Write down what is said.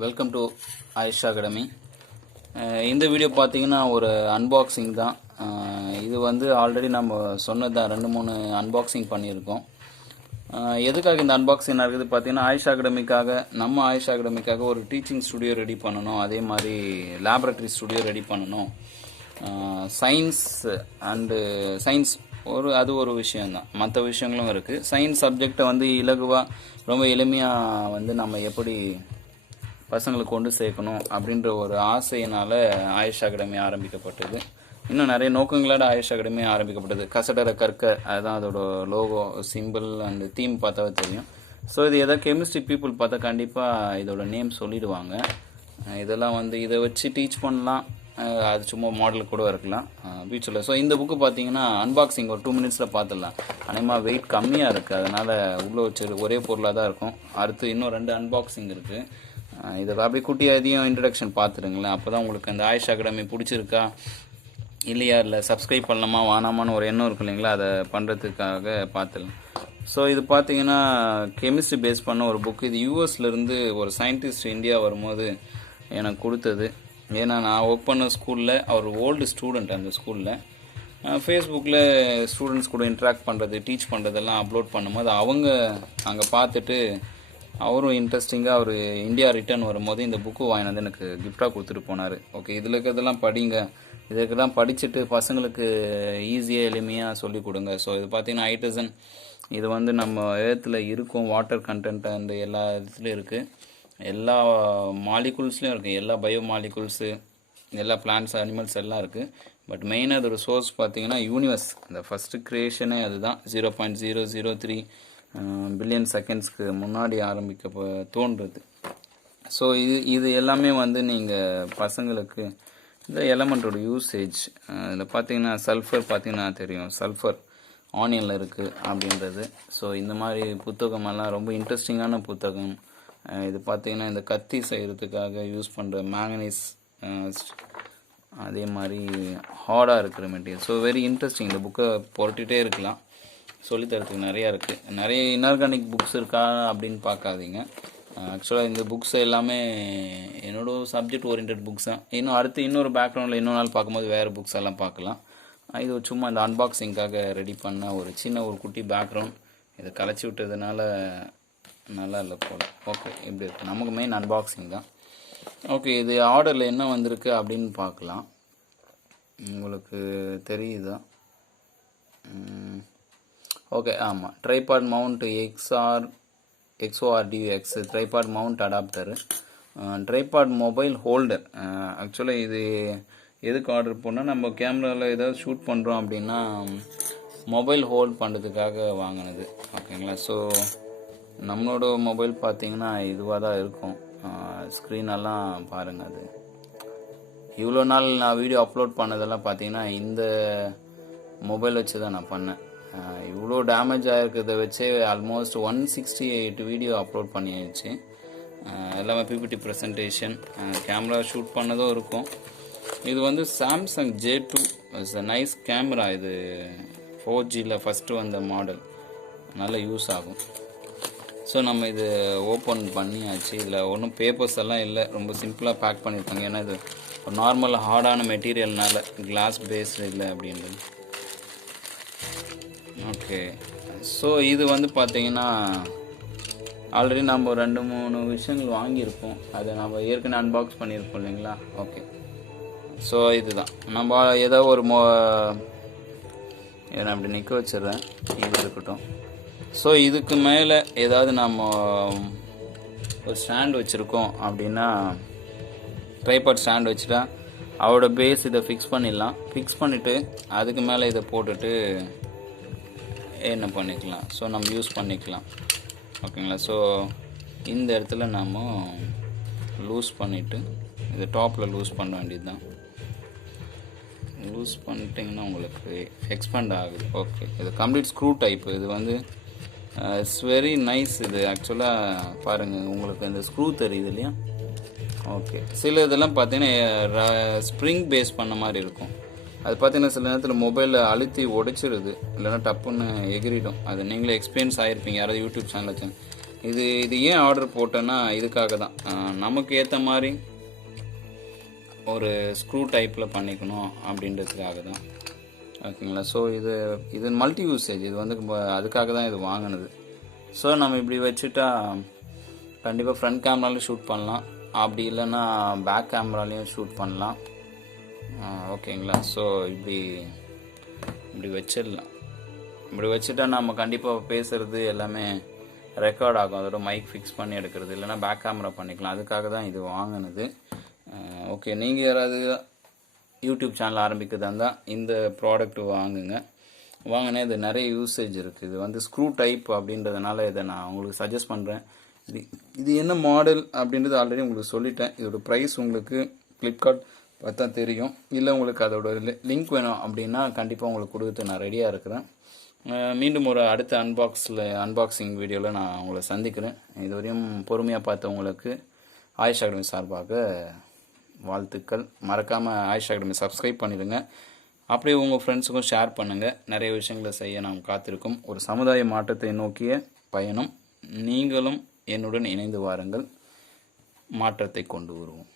Welcome to AYUSH academy. இந்த video பார்த்தீங்கன்னா ஒரு அன்பாக்சிங் தான். இது வந்து ஆல்ரெடி நம்ம சொன்னது தான், 2-3 அன்பாக்சிங் பண்ணியிருக்கோம். எதுக்காக இந்த அன்பாக்சிங் நடக்குது பார்த்தீங்கன்னா, ஆயுஷ் அகாடமிக்காக, நம்ம ஆயுஷ் அகாடமிக்காக ஒரு டீச்சிங் ஸ்டுடியோ ரெடி பண்ணணும், அதே மாதிரி லேபரட்டரி ஸ்டுடியோ ரெடி பண்ணணும். சயின்ஸ் அண்டு சயின்ஸ் அது ஒரு விஷயந்தான், மற்ற விஷயங்களும் இருக்குது. சயின்ஸ் சப்ஜெக்டை வந்து இலகுவாக ரொம்ப எளிமையாக வந்து நம்ம எப்படி பசங்களுக்கு கொண்டு சேர்க்கணும் அப்படின்ற ஒரு ஆசையினால் ஆயுஷ் அகாடமி ஆரம்பிக்கப்பட்டது. இன்னும் நிறைய நோக்கங்களோட ஆயுஷ் அகாடமி ஆரம்பிக்கப்பட்டது. கசடர கற்க, அதுதான் அதோட லோகோ, சிம்பிள் அண்ட் தீம் பார்த்தாவே தெரியும். ஸோ இது எதாவது கெமிஸ்ட்ரி பீப்புள் பார்த்தா கண்டிப்பாக இதோட நேம் சொல்லிடுவாங்க. இதெல்லாம் வந்து இதை வச்சு டீச் பண்ணலாம், அது சும்மா மாடல் கூட இருக்கலாம் ஃபியூச்சரில். ஸோ இந்த புக்கு பார்த்தீங்கன்னா அன்பாக்சிங் ஒரு 2 மினிட்ஸில் பார்த்துடலாம். அநேகமாக வெயிட் கம்மியாக இருக்குது, அதனால் உள்ளே வச்சு ஒரே பொருளாக தான் இருக்கும். அடுத்து இன்னும் 2 அன்பாக்சிங் இருக்குது. இதை அப்படியே குட்டியாக இதையும் இன்ட்ரடக்ஷன் பார்த்துருங்களேன். அப்போ தான் உங்களுக்கு அந்த ஆயுஷ் அகாடமி பிடிச்சிருக்கா இல்லையா, இல்லை சப்ஸ்கிரைப் பண்ணலாமா வானாமான்னு ஒரு எண்ணம் இருக்கு இல்லைங்களா, அதை பண்ணுறதுக்காக பார்த்துடலாம். ஸோ இது பார்த்தீங்கன்னா கெமிஸ்ட்ரி பேஸ் பண்ண ஒரு புக்கு. இது யூஎஸ்லேருந்து ஒரு சயின்டிஸ்ட் இந்தியா வரும்போது எனக்கு கொடுத்தது. ஏன்னா நான் ஒர்க் பண்ண ஸ்கூலில் அவர் ஓல்டு ஸ்டூடெண்ட். அந்த ஸ்கூலில் ஃபேஸ்புக்கில் ஸ்டூடெண்ட்ஸ் கூட இன்ட்ராக்ட் பண்ணுறது, டீச் பண்ணுறதெல்லாம் அப்லோட் பண்ணும்போது அவங்க அங்கே பார்த்துட்டு அவரும் இன்ட்ரெஸ்டிங்காக அவர் இந்தியா ரிட்டர்ன் வரும்போது இந்த புக்கு வாங்கி வந்து எனக்கு கிஃப்டாக கொடுத்துட்டு போனார். ஓகே, இதில் இருக்கிறதெல்லாம் படிங்க, இதுக்கு தான் படிச்சுட்டு பசங்களுக்கு ஈஸியாக எளிமையாக சொல்லிக் கொடுங்க. ஸோ இது பார்த்தீங்கன்னா ஹைட்ரஜன், இது வந்து நம்ம எர்த்தில் இருக்கும், வாட்டர் கண்டென்ட் அண்ட் எல்லா இதுலேயும் இருக்குது, எல்லா மாலிகுல்ஸ்லேயும் இருக்குது, எல்லா பயோ மாலிகுல்ஸு, எல்லா பிளான்ட்ஸ், அனிமல்ஸ் எல்லாம் இருக்குது. பட் மெயினாக அதோட சோர்ஸ் பார்த்தீங்கன்னா யூனிவர்ஸ், அந்த ஃபஸ்ட்டு க்ரியேஷனே அதுதான். 0.003 பில்லியன் செகண்ட்ஸ்க்கு முன்னாடி தோன்றுறது. ஸோ இது எல்லாமே வந்து நீங்கள் பசங்களுக்கு இந்த எலமெண்ட்டோட யூசேஜ், இதில் பார்த்தீங்கன்னா சல்ஃபர் பார்த்தீங்கன்னா தெரியும், சல்ஃபர் ஆனியனில் இருக்குது அப்படின்றது. ஸோ இந்த மாதிரி புத்தகமெல்லாம் ரொம்ப இன்ட்ரெஸ்டிங்கான புத்தகம். இது பார்த்தீங்கன்னா இந்த கத்தி செய்கிறதுக்காக யூஸ் பண்ணுற மேங்கனீஸ், அதே மாதிரி ஹார்டாக இருக்கிற மெட்டீரியல். So very interesting. இந்த புக்கை புரட்டிகிட்டே இருக்கலாம், சொல்லித்தரத்துக்கு நிறையா இருக்குது. நிறைய இன்ஆர்கானிக் புக்ஸ் இருக்கா அப்படின்னு பார்க்காதீங்க. ஆக்சுவலாக இந்த புக்ஸ் எல்லாமே என்னோட சப்ஜெக்ட் ஓரியன்ட் புக்ஸ் தான். அடுத்து இன்னொரு பேக்ரவுண்டில் இன்னொரு நாள் பார்க்கும்போது வேறு புக்ஸ் எல்லாம் பார்க்கலாம். இது சும்மா இந்த அன்பாக்சிங்காக ரெடி பண்ண ஒரு குட்டி பேக்ரவுண்ட். இதை கலைச்சி விட்டதுனால நல்லா இல்லை போல். ஓகே, இப்படி இருக்குது. நமக்கு மெயின் அன்பாக்சிங் தான். ஓகே, இது ஆர்டரில் என்ன வந்திருக்கு அப்படின்னு பார்க்கலாம். உங்களுக்கு தெரியுதா? ஓகே, ஆமாம், tripod mount XORDUX tripod mount adapter, tripod mobile holder. ஆக்சுவலாக இது எதுக்கு ஆர்டர் பண்ணால், நம்ம கேமராவில் ஏதாவது ஷூட் பண்ணுறோம் அப்படின்னா மொபைல் ஹோல்ட் பண்ணுறதுக்காக வாங்கினது. ஓகேங்களா? ஸோ நம்மளோட மொபைல் பார்த்தீங்கன்னா இதுவாக தான் இருக்கும். ஸ்க்ரீனெல்லாம் பாருங்கள். அது இவ்வளோ நாள் நான் வீடியோ அப்லோட் பண்ணதெல்லாம் பார்த்தீங்கன்னா இந்த மொபைல் வச்சு தான் நான் பண்ணேன். இவ்வளோ டேமேஜ் ஆகிருக்கிறத வச்சே ஆல்மோஸ்ட் 168 வீடியோ அப்லோட் பண்ணியாச்சு. எல்லாமே பிபிடி ப்ரெசன்டேஷன், கேமரா ஷூட் பண்ணதும் இருக்கும். இது வந்து Samsung J2 it's a nice camera. இது 4Gயில் ஃபஸ்ட்டு வந்த மாடல், நல்லா யூஸ் ஆகும். ஸோ நம்ம இது ஓப்பன் பண்ணியாச்சு. இதில் ஒன்றும் பேப்பர்ஸ் எல்லாம் இல்லை, ரொம்ப சிம்பிளாக பேக் பண்ணியிருக்காங்க. ஏன்னா இது ஒரு நார்மல் ஹார்டான மெட்டீரியல்னால, கிளாஸ் பேஸ்டு இல்லை அப்படின்றது. ஓகே, ஸோ இது வந்து பார்த்தீங்கன்னா ஆல்ரெடி நம்ம 2-3 விஷயங்கள் வாங்கியிருப்போம், அதை நம்ம ஏற்கனவே அன்பாக்ஸ் பண்ணியிருப்போம் இல்லைங்களா. ஓகே, ஸோ இதுதான் நம்ம ஏதோ ஒரு நான் அப்படி நிற்க வச்சிடுறேன், இது இருக்கட்டும். ஸோ இதுக்கு மேலே ஏதாவது நம்ம ஒரு ஸ்டாண்ட் வச்சுருக்கோம் அப்படின்னா, ட்ரைபாட் ஸ்டாண்ட் வச்சுட்டா அவரோட பேஸ் இதை ஃபிக்ஸ் பண்ணிடலாம். ஃபிக்ஸ் பண்ணிவிட்டு அதுக்கு மேலே இதை போட்டுட்டு என்ன பண்ணிக்கலாம், ஸோ நம்ம யூஸ் பண்ணிக்கலாம். ஓகேங்களா? ஸோ இந்த இடத்துல நம்ம லூஸ் பண்ணிவிட்டு இது டாப்பில் லூஸ் பண்ண வேண்டியது தான். லூஸ் பண்ணிட்டிங்கன்னா உங்களுக்கு எக்ஸ்பேண்ட் ஆகுது. ஓகே, இது கம்ப்ளீட் ஸ்க்ரூ டைப்பு. இது வந்து இட்ஸ் வெரி நைஸ். இது ஆக்சுவலாக பாருங்கள், உங்களுக்கு இந்த ஸ்க்ரூ தெரியுது இல்லையா. ஓகே, சில இதெல்லாம் பார்த்தீங்கன்னா ஸ்ப்ரிங் பேஸ் பண்ண மாதிரி இருக்கும். அது பார்த்தீங்கன்னா சில நேரத்தில் மொபைலில் அழுத்தி உடைச்சிருது, இல்லைன்னா டப்புன்னு எகிரிடும். அது நீங்களே எக்ஸ்பீரியன்ஸ் ஆகிருப்பீங்க யாராவது யூடியூப் சேனல் வச்சு. இது ஏன் ஆர்டர் போட்டேன்னா இதுக்காக தான். நமக்கு ஏற்ற மாதிரி ஒரு ஸ்க்ரூ டைப்பில் பண்ணிக்கணும் அப்படின்றதுக்காக தான். ஓகேங்களா. ஸோ இது மல்டி யூசேஜ். இது வந்து அதுக்காக தான் இது வாங்கினது. ஸோ நம்ம இப்படி வச்சுட்டா கண்டிப்பாக ஃப்ரண்ட் கேமராலையும் ஷூட் பண்ணலாம், அப்படி இல்லைன்னா பேக் கேமராலையும் ஷூட் பண்ணலாம். ஓகேங்களா. ஸோ இப்படி வச்சிடலாம். இப்படி வச்சுட்டா நம்ம கண்டிப்பாக பேசுகிறது எல்லாமே ரெக்கார்ட் ஆகும். அதோட மைக் ஃபிக்ஸ் பண்ணி எடுக்கிறது, இல்லைனா பேக் கேமரா பண்ணிக்கலாம். அதுக்காக தான் இது வாங்கினது. ஓகே, நீங்கள் யாராவது யூடியூப் சேனல் ஆரம்பிக்கிறதா இருந்தால் இந்த ப்ராடக்ட் வாங்கினா இது நிறைய யூசேஜ் இருக்குது. இது வந்து ஸ்க்ரூ டைப் அப்படின்றதுனால இதை நான் உங்களுக்கு சஜஸ்ட் பண்ணுறேன். இது என்ன மாடல் அப்படின்றது ஆல்ரெடி உங்களுக்கு சொல்லிட்டேன். இதோட ப்ரைஸ் உங்களுக்கு ஃப்ளிப்கார்ட் பார்த்தா தெரியும். இல்லை உங்களுக்கு அதோட லிங்க் வேணும் அப்படின்னா கண்டிப்பாக உங்களுக்கு கொடுத்து நான் ரெடியாக இருக்கிறேன். மீண்டும் ஒரு அடுத்த அன்பாக்சிங் வீடியோவில் நான் உங்களை சந்திக்கிறேன். இதுவரையும் பொறுமையாக பார்த்தவங்களுக்கு ஆயுஷ் அகாடமி சார்பாக வாழ்த்துக்கள். மறக்காமல் ஆயுஷ் அகாடமி சப்ஸ்கிரைப் பண்ணிடுங்க. அப்படியே உங்கள் ஃப்ரெண்ட்ஸுக்கும் ஷேர் பண்ணுங்கள். நிறைய விஷயங்களை செய்ய நாம் காத்திருக்கும். ஒரு சமுதாய மாற்றத்தை நோக்கிய பயணம். நீங்களும் என்னுடன் இணைந்து வாருங்கள். மாற்றத்தை கொண்டு வருவோம்.